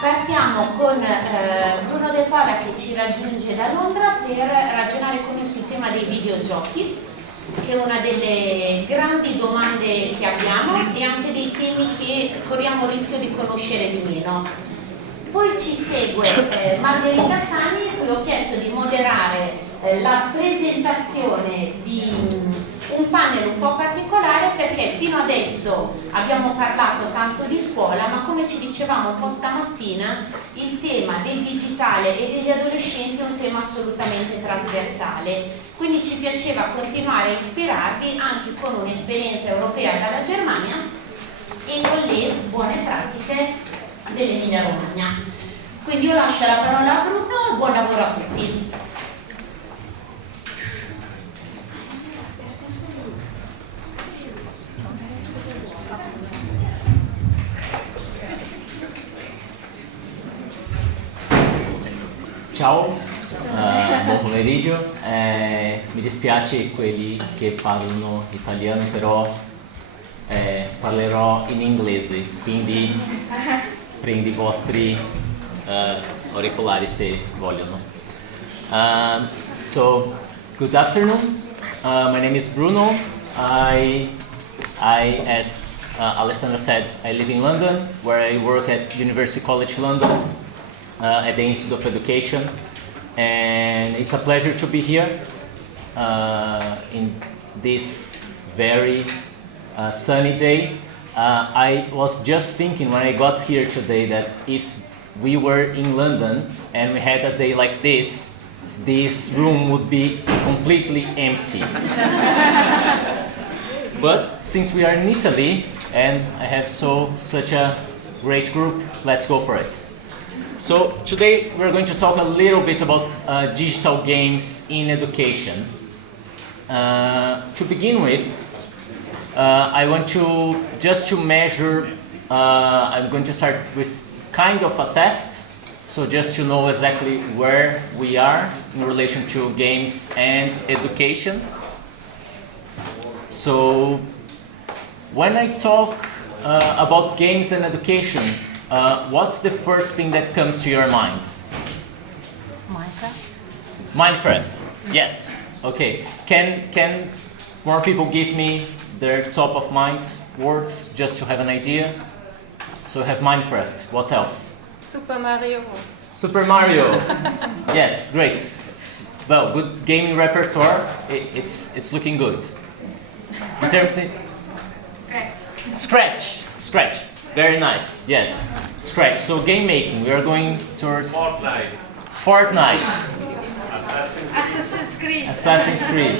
Partiamo con Bruno De Paula che ci raggiunge da Londra per ragionare con noi sul tema dei videogiochi, che è una delle grandi domande che abbiamo e anche dei temi che corriamo il rischio di conoscere di meno. Poi ci segue Margherita Sani, cui ho chiesto di moderare la presentazione di un panel un po' particolare, perché fino adesso abbiamo parlato tanto di scuola, ma come ci dicevamo un po' stamattina, il tema del digitale e degli adolescenti è un tema assolutamente trasversale, quindi ci piaceva continuare a ispirarvi anche con un'esperienza europea dalla Germania e con le buone pratiche dell'Emilia Romagna. Quindi io lascio la parola a Bruno e buon lavoro a tutti. Ciao, buon pomeriggio, mi dispiace quelli che parlano italiano, però parlerò in inglese, quindi prendi i vostri auricolari se vogliono. So, good afternoon, my name is Bruno. As Alessandra said, I live in London, where I work at University College London. At the Institute of Education, and it's a pleasure to be here in this very sunny day. I was just thinking when I got here today that if we were in London and we had a day like this room would be completely empty. But since we are in Italy and I have such a great group, let's go for it. So today we're going to talk a little bit about digital games in education. To begin with, I want to measure, I'm going to start with kind of a test, so just to know exactly where we are in relation to games and education. So when I talk about games and education, what's the first thing that comes to your mind? Minecraft. Yes. Okay. Can more people give me their top of mind words just to have an idea? So we have Minecraft. What else? Super Mario. Super Mario. Yes, great. Well, good gaming repertoire. It's looking good. In terms of Scratch. Very nice, yes. Scratch. So game making, we are going towards Fortnite. Assassin's Creed.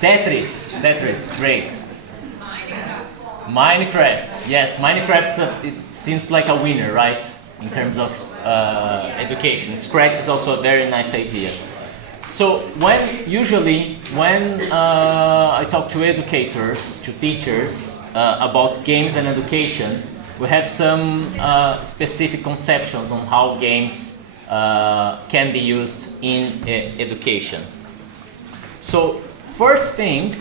Tetris, great. Minecraft, yes. Minecraft, it seems like a winner, right? In terms of education. Scratch is also a very nice idea. So usually when I talk to educators, to teachers, about games and education, we have some specific conceptions on how games can be used in education. So first thing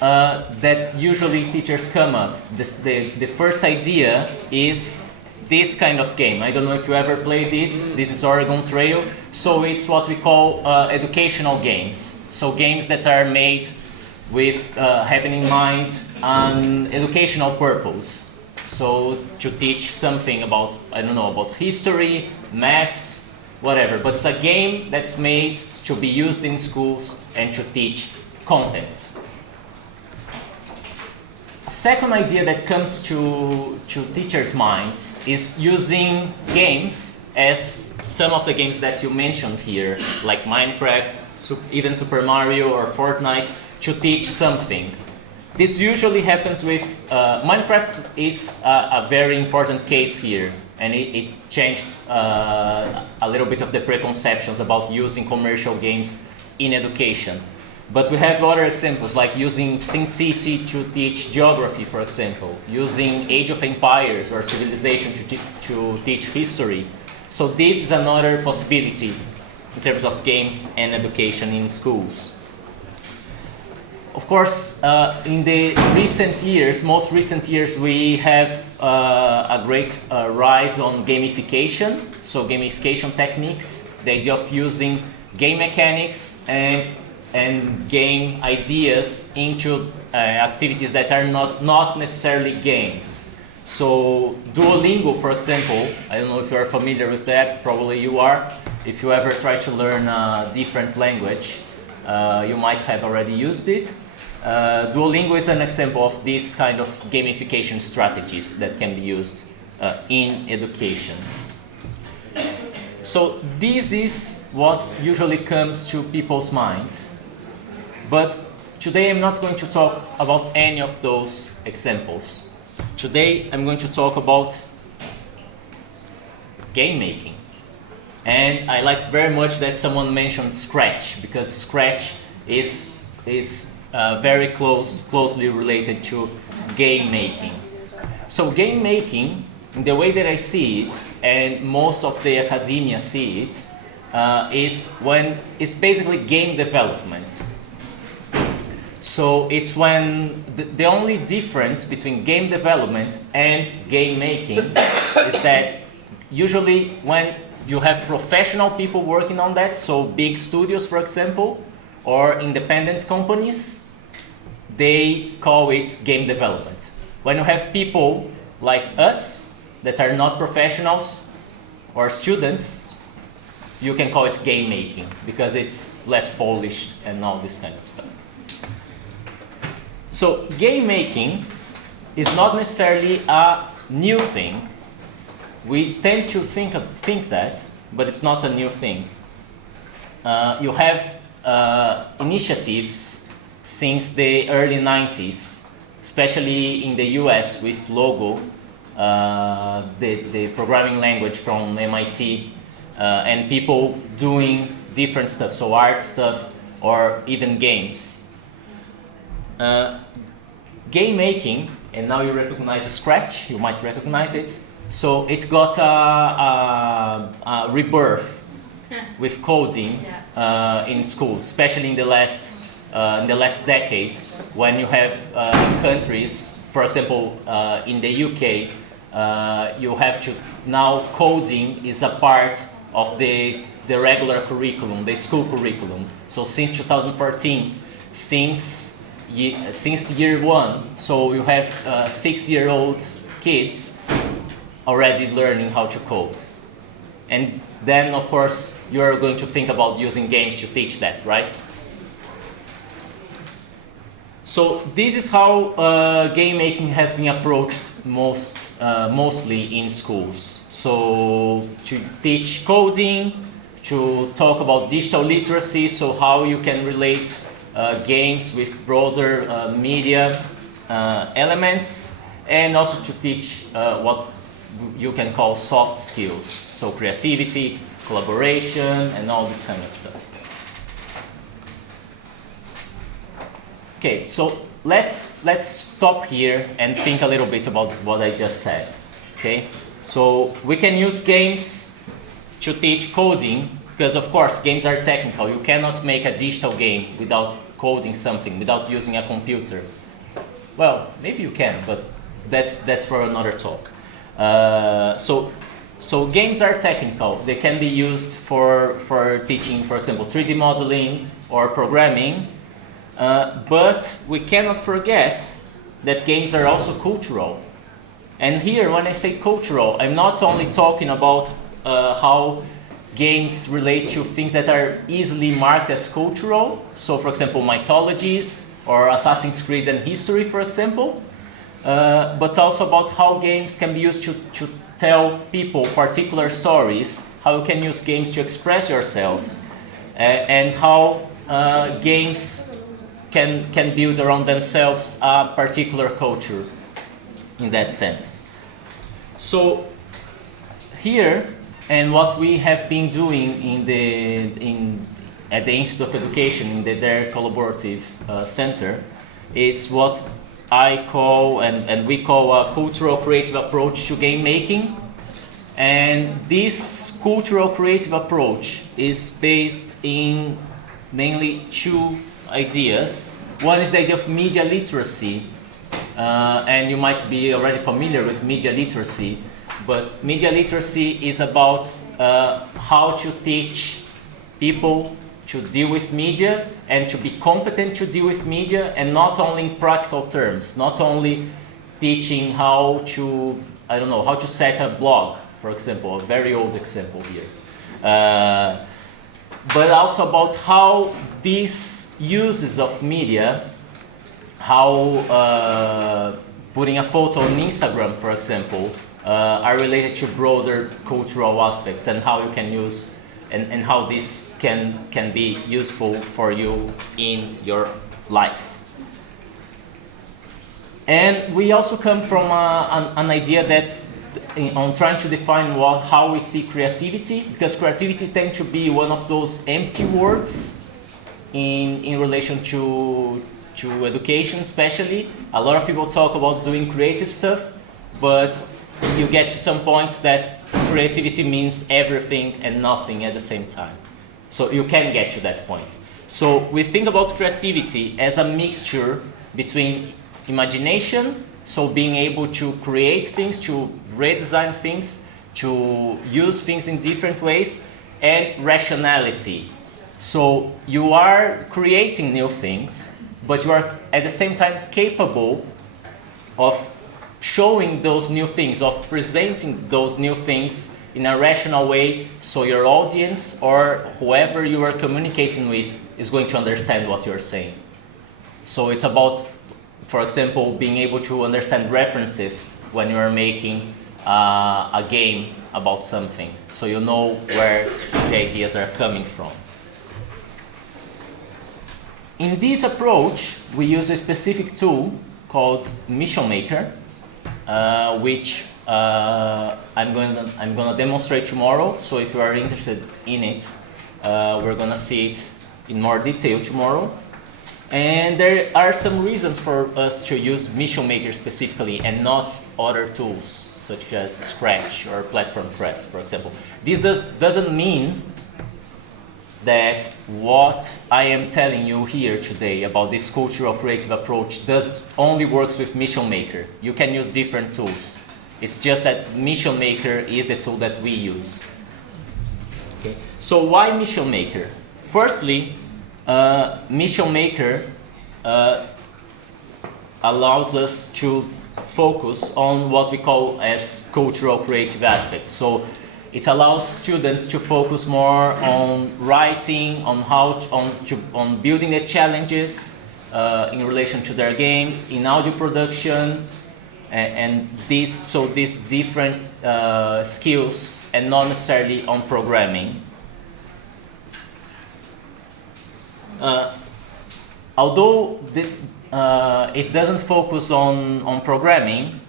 that usually teachers come up, the first idea is this kind of game. I don't know if you ever played this. This is Oregon Trail. So it's what we call educational games. So games that are made with having in mind an educational purpose. So to teach something about, I don't know, about history, maths, whatever. But it's a game that's made to be used in schools and to teach content. A second idea that comes to teachers' minds is using games as some of the games that you mentioned here, like Minecraft, even Super Mario or Fortnite, to teach something. This usually happens with Minecraft is a very important case here, and it changed a little bit of the preconceptions about using commercial games in education. But we have other examples, like using SimCity to teach geography, for example, using Age of Empires or Civilization to teach history. So this is another possibility in terms of games and education in schools. of course, in the most recent years, we have a great rise on gamification. So gamification techniques, the idea of using game mechanics and game ideas into activities that are not necessarily games. So Duolingo, for example, I don't know if you are familiar with that, probably you are. If you ever try to learn a different language, you might have already used it. Duolingo is an example of this kind of gamification strategies that can be used in education. So this is what usually comes to people's mind. But today I'm not going to talk about any of those examples. Today I'm going to talk about game making. And I liked very much that someone mentioned Scratch, because Scratch is very closely related to game making. So game making, in the way that I see it, and most of the academia see it, is when it's basically game development. So it's when the only difference between game development and game making is that usually when you have professional people working on that, so big studios, for example, or independent companies, they call it game development. When you have people like us that are not professionals or students, you can call it game making because it's less polished and all this kind of stuff. So game making is not necessarily a new thing. We tend to think that, but it's not a new thing. You have initiatives since the early 90s, especially in the US with Logo, the programming language from MIT, and people doing different stuff, so art stuff or even games. Game making, and now you recognize Scratch, you might recognize it. So it got a rebirth with coding in schools, especially in the last decade, when you have countries, for example, in the UK, you have to now coding is a part of the regular curriculum, the school curriculum. So since 2014, since year one, so you have 6-year-old kids already learning how to code. And then, of course, you're going to think about using games to teach that, right? So this is how game making has been approached mostly in schools. So to teach coding, to talk about digital literacy, so how you can relate games with broader media elements, and also to teach what you can call soft skills, so creativity, collaboration, and all this kind of stuff. Okay, so let's stop here and think a little bit about what I just said. Okay, so we can use games to teach coding because, of course, games are technical. You cannot make a digital game without coding something, without using a computer. Well, maybe you can, but that's for another talk. So games are technical. They can be used for teaching, for example, 3D modeling or programming. But we cannot forget that games are also cultural. And here, when I say cultural, I'm not only talking about how games relate to things that are easily marked as cultural. So, for example, mythologies or Assassin's Creed and history, for example. But also about how games can be used to tell people particular stories, how you can use games to express yourselves, and how games can build around themselves a particular culture in that sense. So here, and what we have been doing at the Institute of Education, in their collaborative center, is what I call, and we call, a cultural creative approach to game making. And this cultural creative approach is based in mainly two ideas. One is the idea of media literacy, and you might be already familiar with media literacy, but media literacy is about how to teach people to deal with media and to be competent to deal with media, and not only in practical terms, not only teaching how to, I don't know, how to set a blog, for example, a very old example here. But also about how these uses of media, how putting a photo on Instagram, for example, are related to broader cultural aspects, and how you can use and how this can be useful for you in your life. And we also come from an idea that on trying to define how we see creativity, because creativity tends to be one of those empty words in relation to education especially. A lot of people talk about doing creative stuff, but you get to some point that creativity means everything and nothing at the same time. So you can get to that point. So we think about creativity as a mixture between imagination, so being able to create things, to redesign things, to use things in different ways, and rationality. So you are creating new things, but you are at the same time capable of showing those new things, of presenting those new things in a rational way, so your audience or whoever you are communicating with is going to understand what you're saying. So it's about, for example, being able to understand references when you are making a game about something, so you know where the ideas are coming from. In this approach, we use a specific tool called Mission Maker, which I'm gonna demonstrate tomorrow. So if you are interested in it, we're gonna see it in more detail tomorrow. And there are some reasons for us to use Mission Maker specifically and not other tools such as Scratch or Platform Prep, for example. This doesn't mean that what I am telling you here today about this cultural creative approach only works with Mission Maker. You can use different tools. It's just that Mission Maker is the tool that we use. Okay. So why Mission Maker? Firstly, Mission Maker allows us to focus on what we call as cultural creative aspects. So it allows students to focus more on writing, on building the challenges in relation to their games, in audio production, and these different skills, and not necessarily on programming. Although it doesn't focus on programming,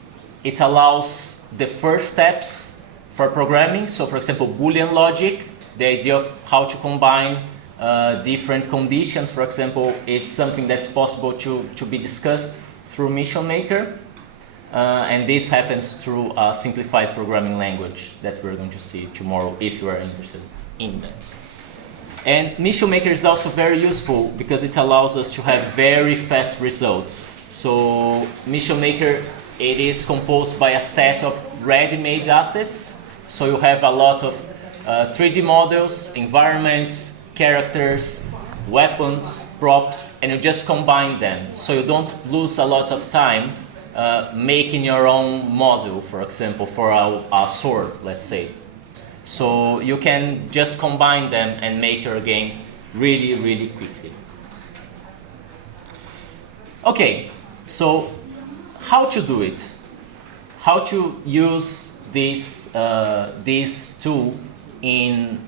it allows the first steps for programming. So for example, Boolean logic, the idea of how to combine different conditions, for example, it's something that's possible to be discussed through Mission Maker. And this happens through a simplified programming language that we're going to see tomorrow if you are interested in that. And Mission Maker is also very useful because it allows us to have very fast results. So Mission Maker, it is composed by a set of ready-made assets. So you have a lot of 3D models, environments, characters, weapons, props, and you just combine them. So you don't lose a lot of time making your own model, for example, for a sword, let's say. So you can just combine them and make your game really, really quickly. Okay, so how to do it? How to use this tool in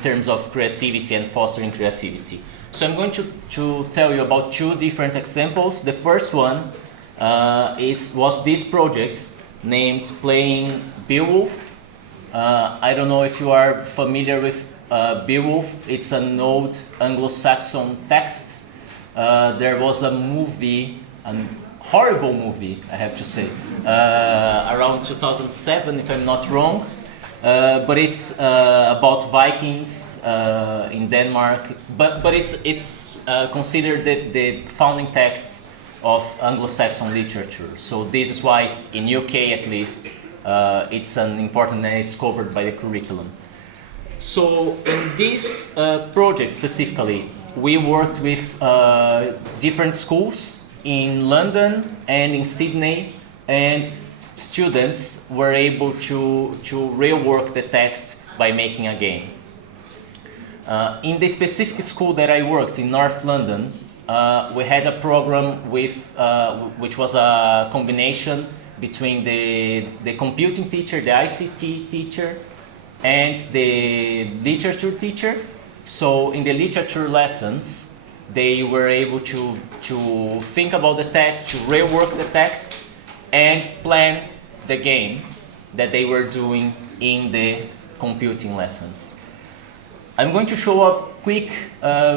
terms of creativity and fostering creativity. So I'm going to tell you about two different examples. The first one was this project named Playing Beowulf. I don't know if you are familiar with Beowulf. It's an old Anglo-Saxon text. There was a movie, a horrible movie, I have to say, around 2007, if I'm not wrong, but it's about Vikings in Denmark. But it's considered the founding text of Anglo-Saxon literature. So this is why in UK at least it's an important, and it's covered by the curriculum. So in this project specifically, we worked with different schools in London and in Sydney, and students were able to rework the text by making a game. In the specific school that I worked in North London, we had a program with, which was a combination between the computing teacher, the ICT teacher, and the literature teacher. So in the literature lessons, they were able to think about the text, to rework the text, and plan the game that they were doing in the computing lessons. I'm going to show a quick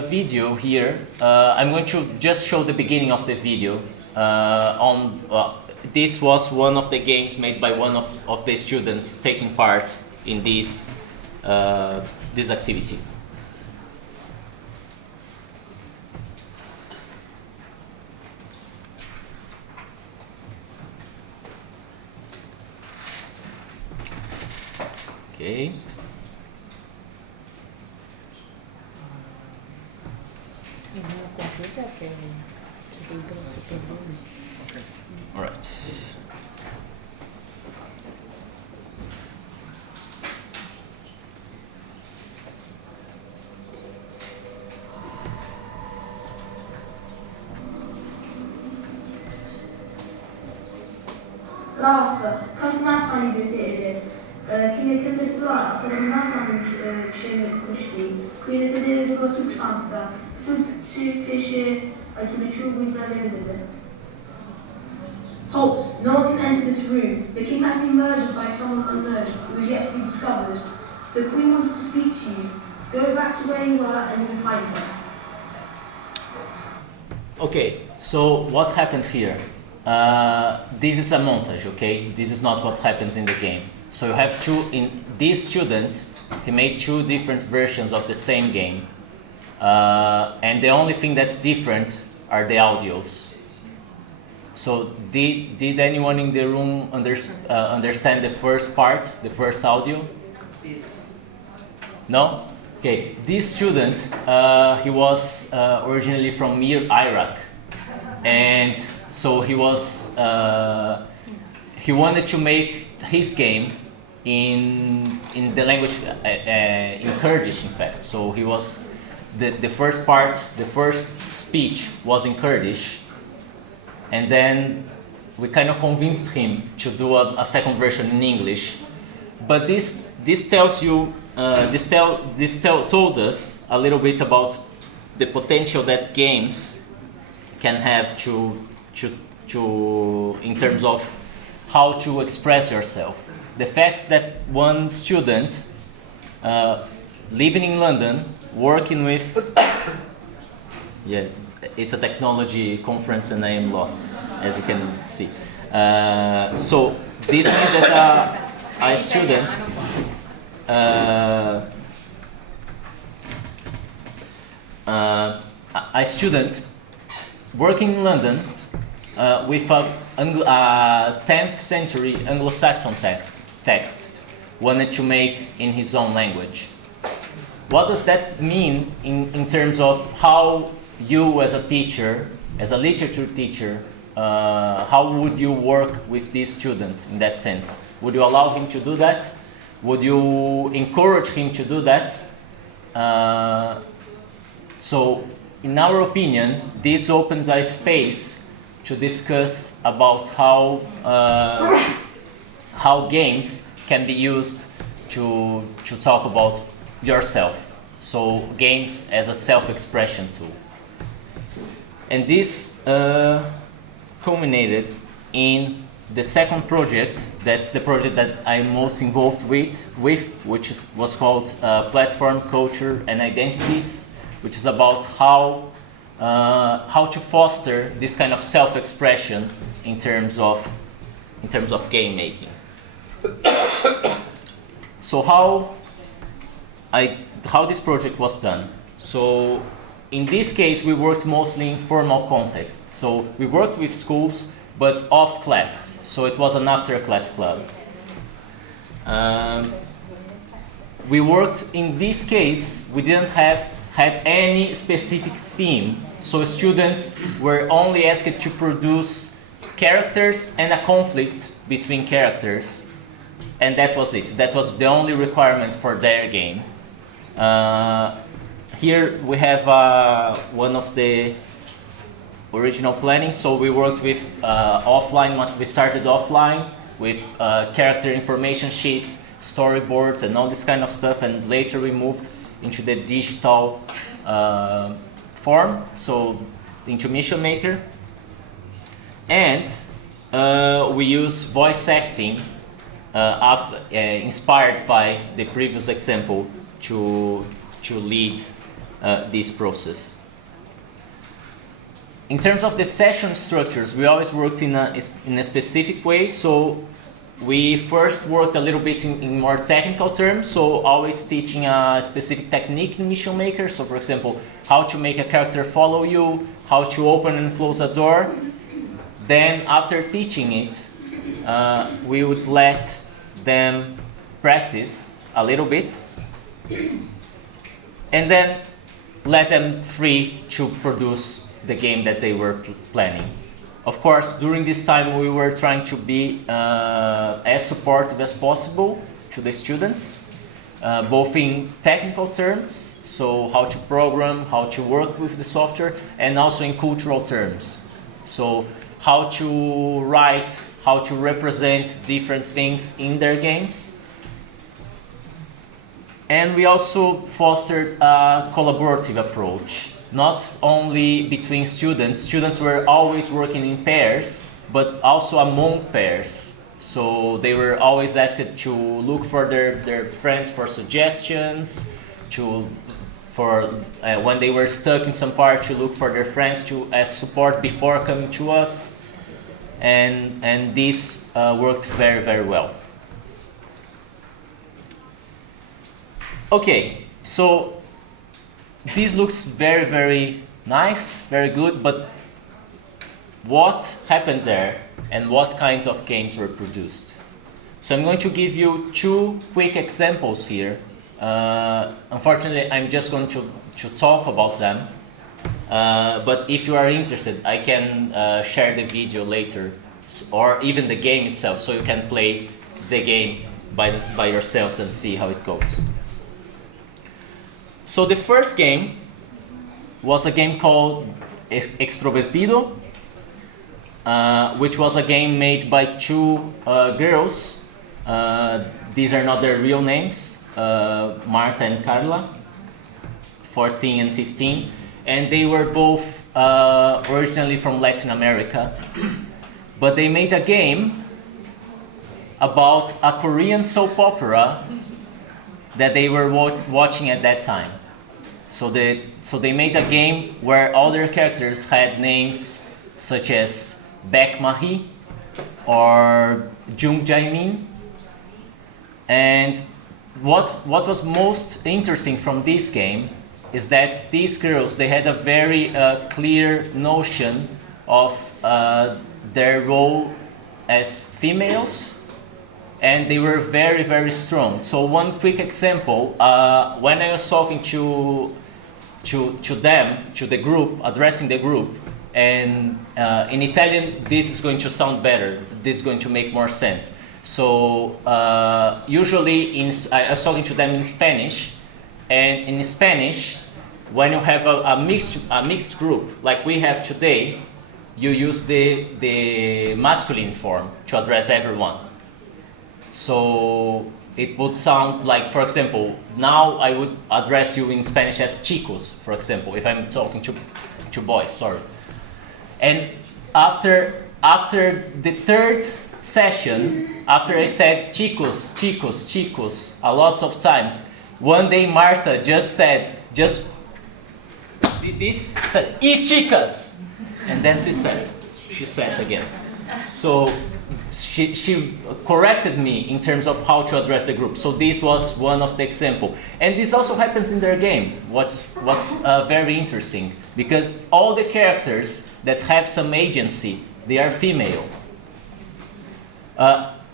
video here. I'm going to just show the beginning of the video. This was one of the games made by one of the students taking part in this activity. Okay. All right. Rasa, kasnat hani götürdü. Kine köpek var, akılından sanmış çevirip kuştu. Kine köpek kasık santta. Tüm peşe acılı çubuğu dedi. Halt! No one can enter this room. The king has been murdered by someone unknown who is yet to be discovered. The queen wants to speak to you. Go back to where you were and you will find her. Okay, so what happened here? This is a montage, okay? This is not what happens in the game. So you have this student, he made two different versions of the same game. And the only thing that's different are the audios. So did anyone in the room understand the first part, the first audio? No? Okay, this student, he was originally from Iraq, and so he wanted to make his game in the language, in Kurdish in fact. So he was, the first part, the first speech was in Kurdish, and then we kind of convinced him to do a second version in English. But this tells you, told us a little bit about the potential that games can have in terms of how to express yourself. The fact that one student living in London, working with, yeah, it's a technology conference and I am lost, as you can see. So this means that a student working in London with a 10th century Anglo-Saxon text wanted to make in his own language. What does that mean in terms of how you as a teacher, as a literature teacher, how would you work with this student in that sense? Would you allow him to do that? Would you encourage him to do that? So, in our opinion, this opens a space to discuss about how games can be used to talk about yourself. So, games as a self-expression tool. And this culminated in the second project. That's the project that I'm most involved with which was called Platform, Culture and Identities, which is about how to foster this kind of self-expression in terms of game making. So how this project was done. So in this case, we worked mostly in formal context. So we worked with schools, but off class. So it was an after-class club. We worked, in this case, we didn't had any specific theme. So students were only asked to produce characters and a conflict between characters. And that was it. That was the only requirement for their game. Here we have one of the original planning. So we worked with offline. We started offline with character information sheets, storyboards, and all this kind of stuff. And later we moved into the digital form, so into Mission Maker. And we use voice acting, inspired by the previous example, to lead this process. In terms of the session structures, we always worked in a specific way. So we first worked a little bit in more technical terms, so always teaching a specific technique in Mission Maker. So for example, how to make a character follow you, how to open and close a door. Then after teaching it, we would let them practice a little bit, and then let them free to produce the game that they were planning. Of course, during this time we were trying to be as supportive as possible to the students, both in technical terms, so how to program, how to work with the software, and also in cultural terms. So how to write, how to represent different things in their games. And we also fostered a collaborative approach, not only between students. Students were always working in pairs, but also among pairs. So they were always asked to look for their friends for suggestions, when they were stuck in some part, to look for their friends as support before coming to us. And this worked very, very well. Okay, so this looks very, very nice, very good, but what happened there and what kinds of games were produced? So I'm going to give you two quick examples here. Unfortunately, I'm just going to talk about them, but if you are interested, I can share the video later, or even the game itself, so you can play the game by yourselves and see how it goes. So the first game was a game called Extrovertido, which was a game made by two girls. These are not their real names, Marta and Carla, 14 and 15. And they were both originally from Latin America. But they made a game about a Korean soap opera that they were watching at that time. So they made a game where all their characters had names such as Baek Ma-hee or Jung Jae-min. And what was most interesting from this game is that these girls, they had a very clear notion of their role as females, and they were very, very strong. So one quick example, when I was talking to them, to the group, addressing the group, and in Italian this is going to sound better, this is going to make more sense. So usually I was talking to them in Spanish, and in Spanish, when you have a mixed group like we have today, you use the masculine form to address everyone. So it would sound like, for example, now I would address you in Spanish as chicos, for example, if I'm talking to boys, sorry. And after the third session, after I said chicos, chicos, chicos a lot of times, one day Marta just said y chicas, and then she said again. So she corrected me in terms of how to address the group. So this was one of the example. And this also happens in their game, what's very interesting, because all the characters that have some agency, they are female.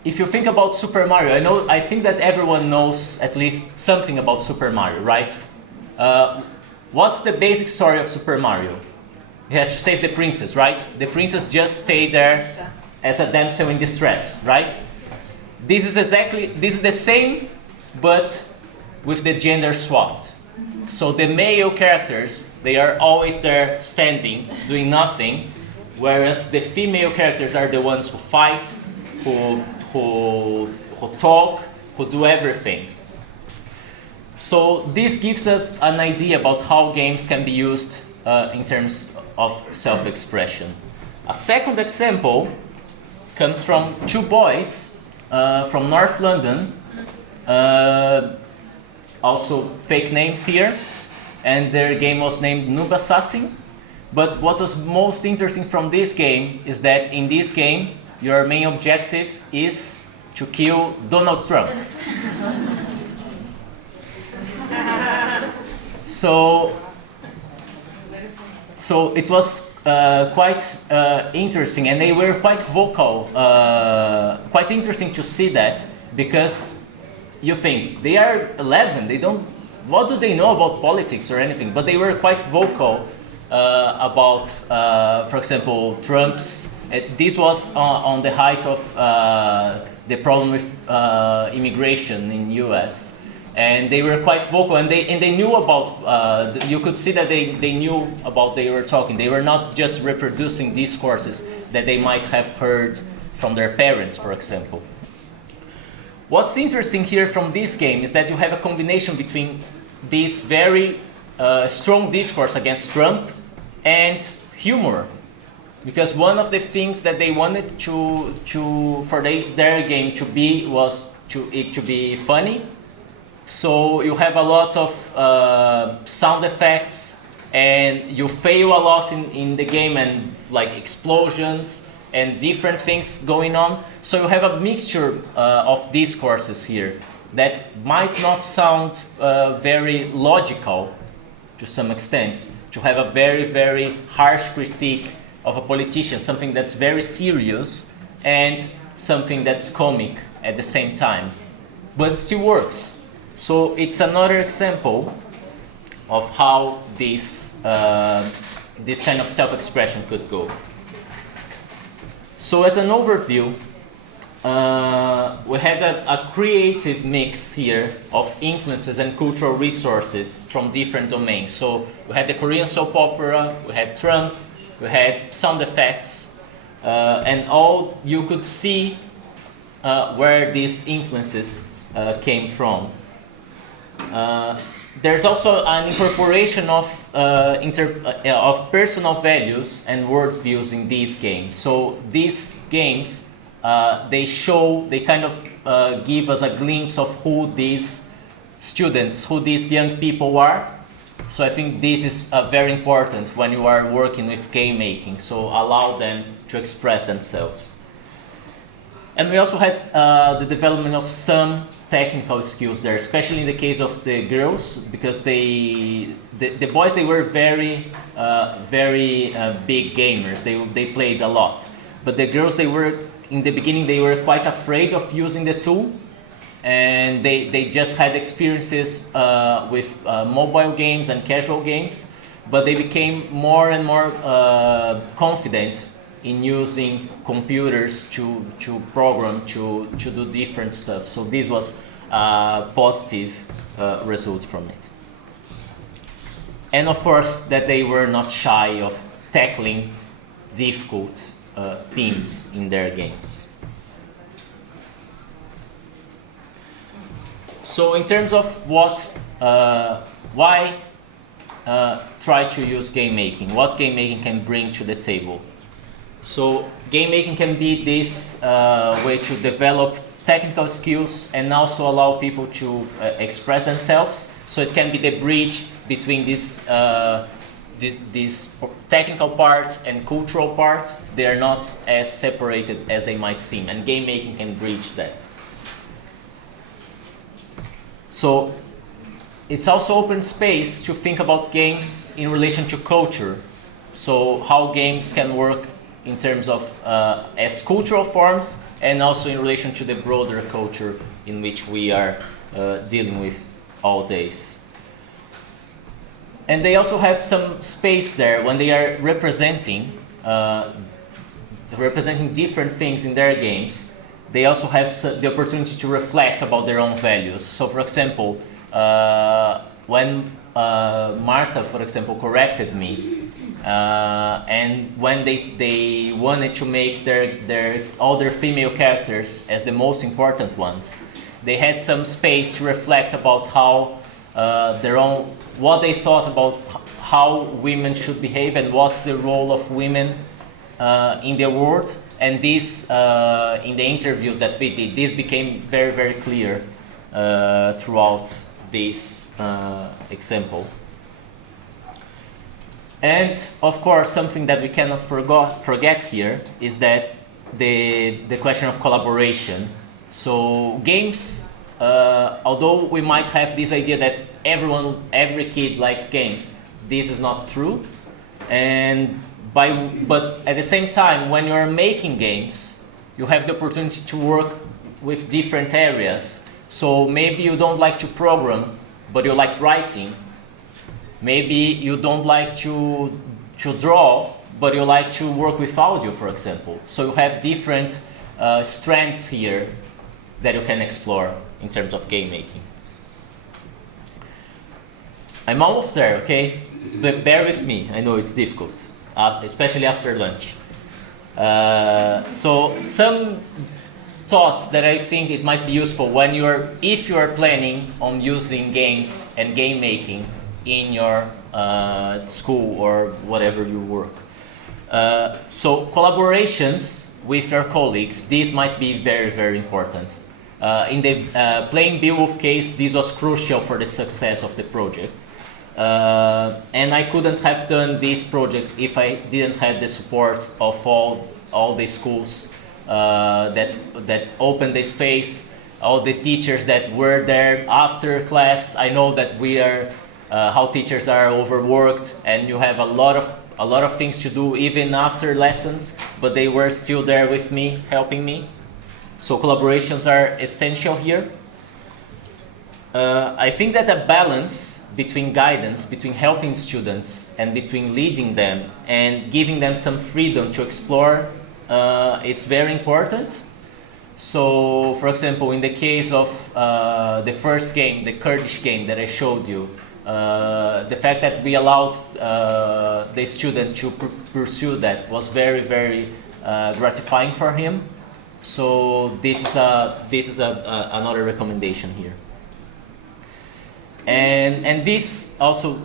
If you think about Super Mario, I think that everyone knows at least something about Super Mario, right? What's the basic story of Super Mario? He has to save the princess, right? The princess just stayed there as a damsel in distress, right? This is the same, but with the gender swapped. So the male characters, they are always there standing, doing nothing, whereas the female characters are the ones who fight, who talk, who do everything. So this gives us an idea about how games can be used in terms of self-expression. A second example comes from two boys from North London, also fake names here, and their game was named Noob Assassin. But what was most interesting from this game is that in this game, your main objective is to kill Donald Trump. So it was quite interesting, and they were quite vocal, quite interesting to see that, because you think, they are 11, what do they know about politics or anything? But they were quite vocal about, for example, Trump's, this was on the height of the problem with immigration in US. And they were quite vocal, and they knew about, you could see that they knew about they were talking. They were not just reproducing discourses that they might have heard from their parents, for example. What's interesting here from this game is that you have a combination between this very strong discourse against Trump and humor. Because one of the things that they wanted for their game to be was to be funny. So you have a lot of sound effects, and you fail a lot in the game, and like explosions and different things going on. So you have a mixture of discourses here that might not sound very logical to some extent, to have a very, very harsh critique of a politician, something that's very serious and something that's comic at the same time. But it still works. So it's another example of how this kind of self-expression could go. So as an overview, we had a creative mix here of influences and cultural resources from different domains. So we had the Korean soap opera, we had Trump, we had sound effects, and all you could see where these influences came from. There's also an incorporation of personal values and worldviews in these games. So these games, they kind of give us a glimpse of who these students, who these young people are. So I think this is very important when you are working with game making. So allow them to express themselves. And we also had the development of some technical skills there, especially in the case of the girls, because the boys, they were very big gamers. They played a lot, but the girls, in the beginning they were quite afraid of using the tool, and they just had experiences with mobile games and casual games, but they became more and more confident in using computers to program, to do different stuff. So this was a positive result from it. And of course, that they were not shy of tackling difficult themes in their games. So in terms of why try to use game making, what game making can bring to the table. So game making can be this way to develop technical skills and also allow people to express themselves. So it can be the bridge between these this technical part and cultural part, they are not as separated as they might seem, and game making can bridge that. So it's also open space to think about games in relation to culture. So how games can work in terms of as cultural forms, and also in relation to the broader culture in which we are dealing with all days. And they also have some space there when they are representing different things in their games. They also have the opportunity to reflect about their own values. So, for example, when Marta, for example, corrected me, and when they wanted to make all their female characters as the most important ones, they had some space to reflect about how what they thought about how women should behave and what's the role of women in the world. And this, in the interviews that we did, this became very, very clear throughout this example. And of course, something that we cannot forget here is that the question of collaboration. So games, although we might have this idea that every kid likes games, this is not true. But at the same time, when you are making games, you have the opportunity to work with different areas. So maybe you don't like to program, but you like writing. Maybe you don't like to draw, but you like to work with audio, for example. So you have different strengths here that you can explore in terms of game making. I'm almost there, okay? But bear with me, I know it's difficult, especially after lunch. So some thoughts that I think it might be useful if you are planning on using games and game making in your school or whatever you work. So collaborations with your colleagues, these might be very, very important. In the playing Beowulf case, this was crucial for the success of the project. And I couldn't have done this project if I didn't have the support of all the schools that opened the space, all the teachers that were there after class. I know that how teachers are overworked, and you have a lot of things to do even after lessons, but they were still there with me, helping me. So collaborations are essential here. I think that a balance between guidance, between helping students and between leading them and giving them some freedom to explore is very important. So, for example, in the case of the first game, the Kurdish game that I showed you, the fact that we allowed the student to pursue that was very, very gratifying for him. So this is another recommendation here. And this also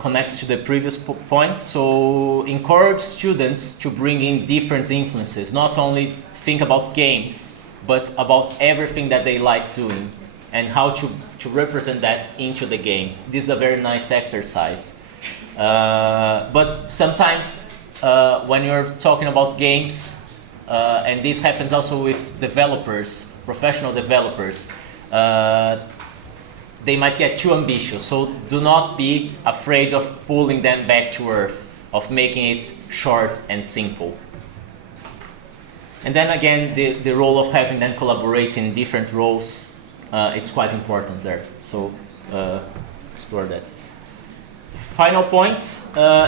connects to the previous point. So encourage students to bring in different influences, not only think about games, but about everything that they like doing and how to represent that into the game. This is a very nice exercise. But sometimes when you're talking about games, and this happens also with developers, professional developers, they might get too ambitious. So do not be afraid of pulling them back to earth, of making it short and simple. And then again, the role of having them collaborate in different roles, it's quite important there. So explore that. Final point,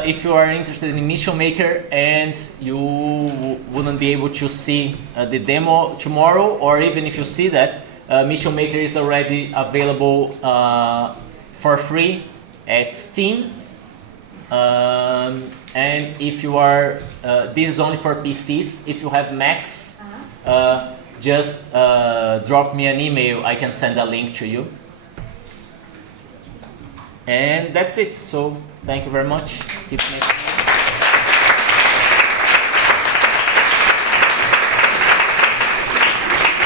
if you are interested in Mission Maker and you wouldn't be able to see the demo tomorrow, or even if you see that, Mission Maker is already available for free at Steam. And if you are, this is only for PCs. If you have Macs, just drop me an email. I can send a link to you. And that's it. So thank you very much. Keep making